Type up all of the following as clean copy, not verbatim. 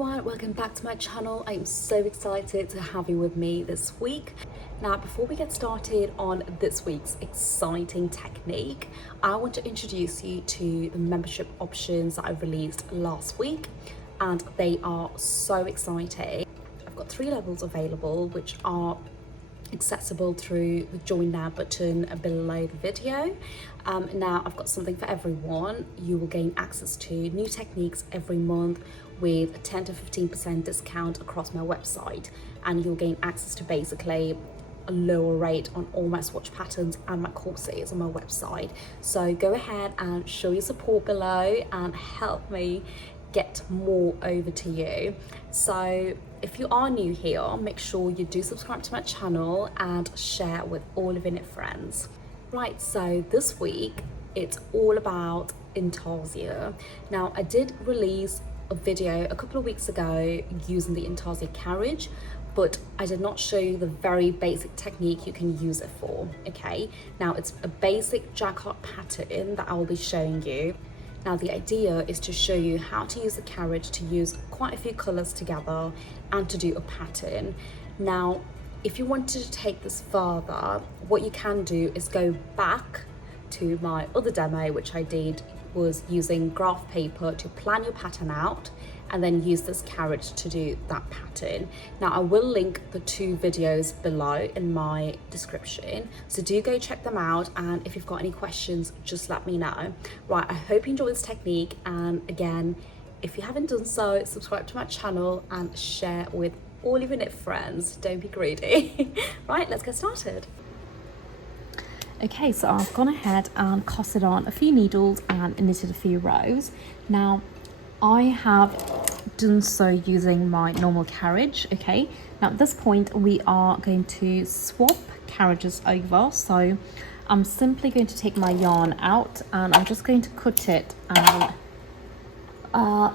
everyone, welcome back to my channel. I'm so excited to have you with me this week. Now, before we get started on this week's exciting technique, I want to introduce you to the membership options that I released last week, and they are so exciting. I've got 3 levels available, which are accessible through the join now button below the video. Now I've got something for everyone. You will gain access to new techniques every month with a 10 to 15% discount across my website, and you'll gain access to basically a lower rate on all my swatch patterns and my courses on my website. So go ahead and show your support below and help me get more over to you. So if you are new here, make sure you do subscribe to my channel and share with all of your friends. Right, so this week it's all about Intarsia. Now, I did release a video a couple of weeks ago using the Intarsia carriage, but I did not show you the very basic technique you can use it for. Okay, now it's a basic jacquard pattern that I will be showing you. Now, the idea is to show you how to use the carriage to use quite a few colors together and to do a pattern. Now, if you wanted to take this further, what you can do is go back to my other demo, which I did was using graph paper to plan your pattern out and then use this carriage to do that pattern. Now, I will link the 2 videos below in my description, so do go check them out, and if you've got any questions, just let me know. Right, I hope you enjoy this technique, and again, if you haven't done so, subscribe to my channel and share with all of your knit friends. Don't be greedy. Right, let's get started. Okay, so I've gone ahead and costed on a few needles and knitted a few rows. Now, I have done so using my normal carriage. Okay, now at this point we are going to swap carriages over, so I'm simply going to take my yarn out and I'm just going to cut it and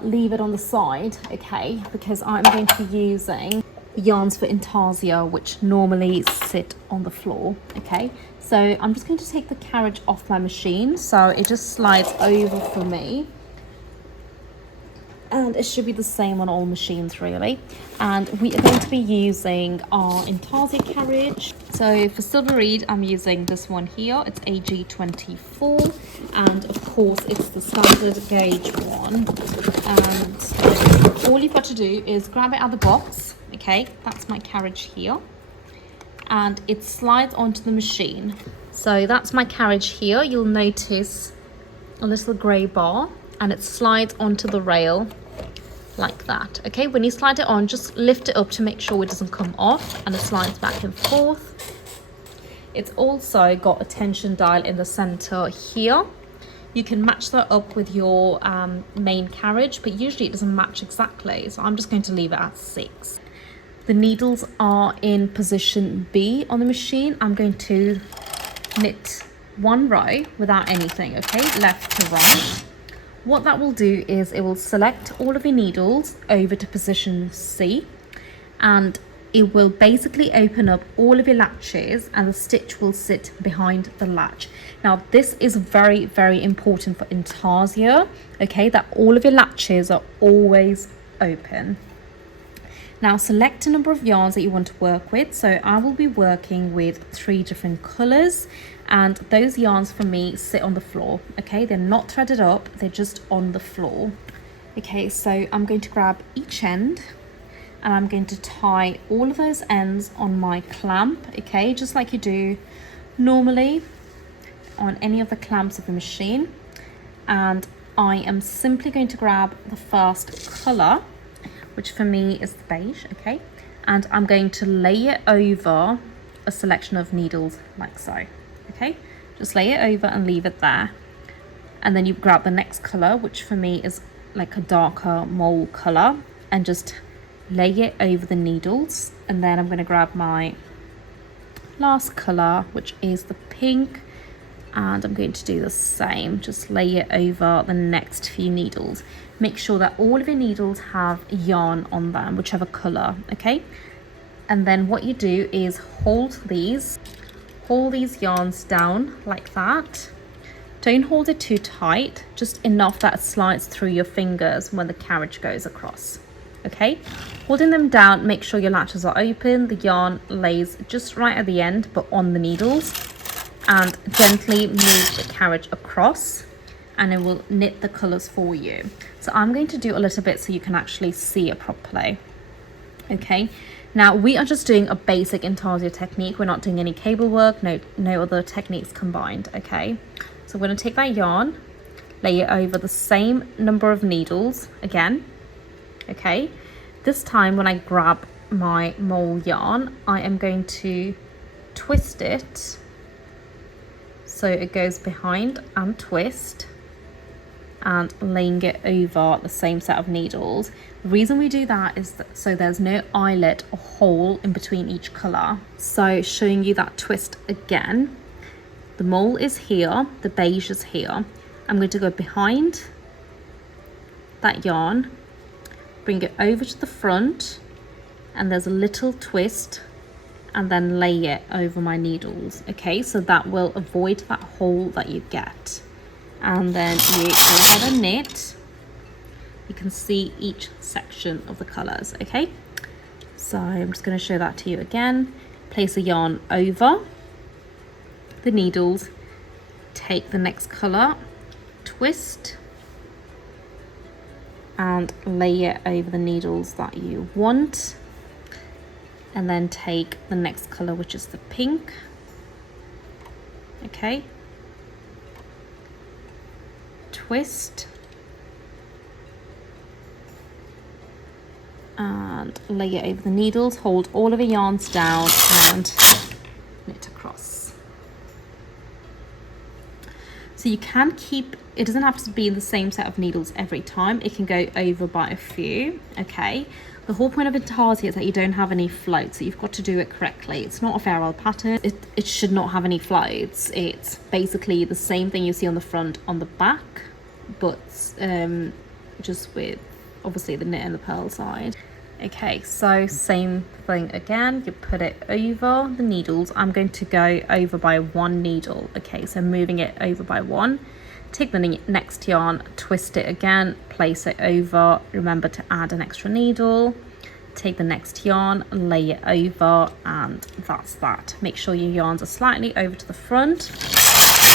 leave it on the side, okay, because I'm going to be using yarns for Intarsia which normally sit on the floor. Okay, so I'm just going to take the carriage off my machine so it just slides over for me, and it should be the same on all machines really. And we are going to be using our Intarsia carriage. So for silver reed, I'm using this one here. It's AG24, and of course it's the standard gauge one. And all you've got to do is grab it out of the box. Okay, that's my carriage here, and it slides onto the machine. So that's my carriage here. You'll notice a little grey bar, and it slides onto the rail like that. Okay, when you slide it on, just lift it up to make sure it doesn't come off, and it slides back and forth. It's also got a tension dial in the center here. You can match that up with your main carriage, but usually it doesn't match exactly, so I'm just going to leave it at 6. The needles are in position B on the machine. I'm going to knit 1 row without anything, okay, left to right. What that will do is it will select all of your needles over to position C, and it will basically open up all of your latches and the stitch will sit behind the latch. Now, this is very, very important for Intarsia, okay, that all of your latches are always open. Now, select a number of yarns that you want to work with. So I will be working with 3 different colors, and those yarns for me sit on the floor. Okay, they're not threaded up, they're just on the floor. Okay, so I'm going to grab each end and I'm going to tie all of those ends on my clamp. Okay, just like you do normally on any of the clamps of the machine. And I am simply going to grab the first color, which for me is the beige, okay, and I'm going to lay it over a selection of needles like so. Okay, just lay it over and leave it there, and then you grab the next color, which for me is like a darker mole color, and just lay it over the needles. And then I'm going to grab my last color, which is the pink, and I'm going to do the same, just lay it over the next few needles. Make sure that all of your needles have yarn on them, whichever color, okay? And then what you do is hold these yarns down like that. Don't hold it too tight, just enough that it slides through your fingers when the carriage goes across. Okay, holding them down, make sure your latches are open, the yarn lays just right at the end but on the needles, and gently move the carriage across and it will knit the colours for you. So I'm going to do a little bit so you can actually see it properly. Okay, now we are just doing a basic intarsia technique. We're not doing any cable work, no other techniques combined. Okay, so I'm going to take that yarn, lay it over the same number of needles again. Okay, this time when I grab my mole yarn, I am going to twist it so it goes behind and twist, and laying it over the same set of needles. The reason we do that is so there's no eyelet or hole in between each colour. So showing you that twist again, the mole is here, the beige is here. I'm going to go behind that yarn, bring it over to the front, and there's a little twist, and then lay it over my needles. Okay, so that will avoid that hole that you get. And then you go ahead and knit. You can see each section of the colours. Okay, so I'm just going to show that to you again. Place a yarn over the needles, take the next colour, twist, and lay it over the needles that you want, and then take the next colour, which is the pink. Okay, twist and lay it over the needles, hold all of your yarns down and knit across. So you can keep, it doesn't have to be in the same set of needles every time, it can go over by a few. Okay, the whole point of Intarsia is that you don't have any floats, so you've got to do it correctly. It's not a farewell pattern, it should not have any floats. It's basically the same thing you see on the front on the back, but just with obviously the knit and the purl side. Okay, so same thing again, you put it over the needles. I'm going to go over by one needle. Okay, so moving it over by one, take the next yarn, twist it again, place it over, remember to add an extra needle, take the next yarn, lay it over, and that's that. Make sure your yarns are slightly over to the front,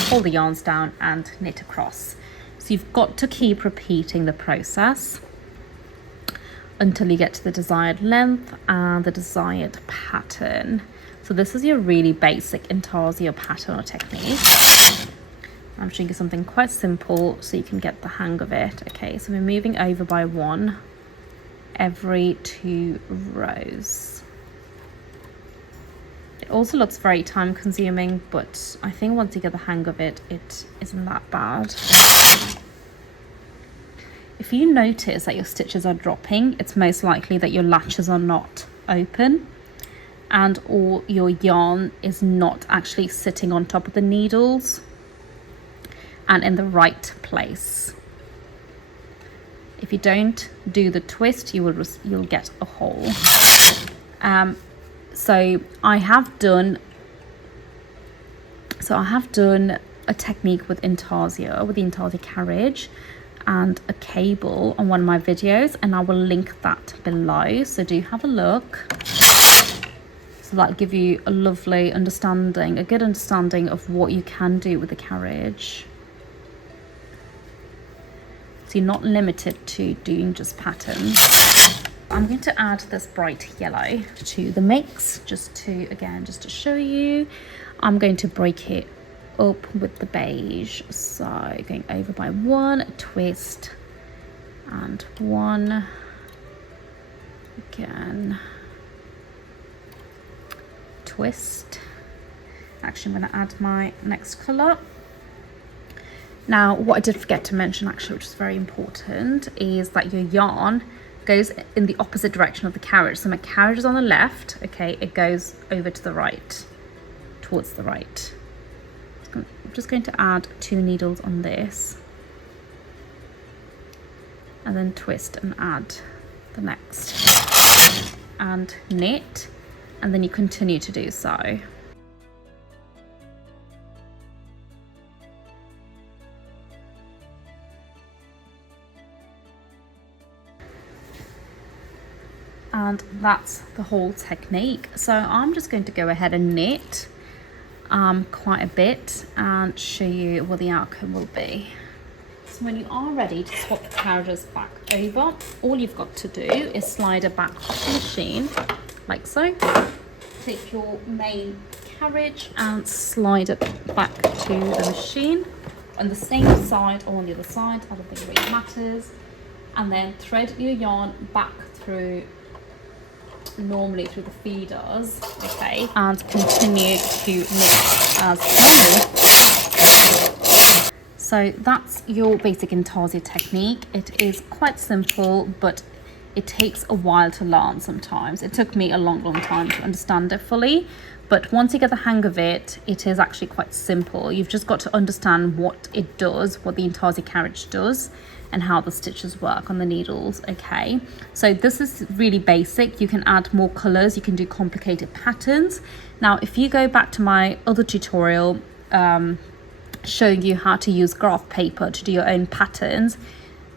pull the yarns down and knit across. So you've got to keep repeating the process until you get to the desired length and the desired pattern. So this is your really basic Intarsia pattern or technique. I'm showing you something quite simple so you can get the hang of it. Okay, so we're moving over by one every 2 rows. It also looks very time consuming, but I think once you get the hang of it, it isn't that bad. If you notice that your stitches are dropping, it's most likely that your latches are not open and or your yarn is not actually sitting on top of the needles and in the right place. If you don't do the twist, you'll get a hole. So I have done a technique with Intarsia, with the Intarsia carriage, and a cable on one of my videos, and I will link that below, so do have a look. So that'll give you a lovely understanding, a good understanding of what you can do with the carriage. So you're not limited to doing just patterns. I'm going to add this bright yellow to the mix, just to show you. I'm going to break it up with the beige, so going over by one, twist, and one again, twist. Actually, I'm going to add my next colour. Now, what I did forget to mention actually, which is very important, is that your yarn goes in the opposite direction of the carriage. So my carriage is on the left, okay, it goes over to the right, towards the right. I'm just going to add 2 needles on this and then twist and add the next and knit, and then you continue to do so. and that's the whole technique. So I'm just going to go ahead and knit quite a bit and show you what the outcome will be. So when you are ready to swap the carriages back over, all you've got to do is slide it back to the machine like so. Take your main carriage and slide it back to the machine on the same side or on the other side, I don't think it really matters, and then thread your yarn back through normally through the feeders, okay, and continue to knit as normal. So that's your basic Intarsia technique. It is quite simple, but it takes a while to learn sometimes. It took me a long time to understand it fully, but once you get the hang of it, it is actually quite simple. You've just got to understand what it does, what the Intarsia carriage does, and how the stitches work on the needles, okay? So this is really basic. You can add more colors, you can do complicated patterns. Now, if you go back to my other tutorial showing you how to use graph paper to do your own patterns,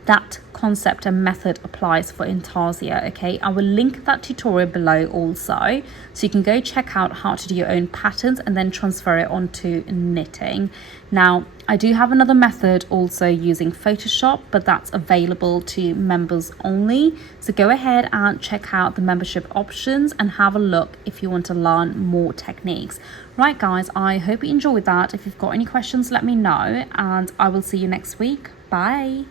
that concept and method applies for Intarsia, okay? I will link that tutorial below also, so you can go check out how to do your own patterns and then transfer it onto knitting. Now, I do have another method also using Photoshop, but that's available to members only. So go ahead and check out the membership options and have a look if you want to learn more techniques. Right guys, I hope you enjoyed that. If you've got any questions, let me know, and I will see you next week. Bye.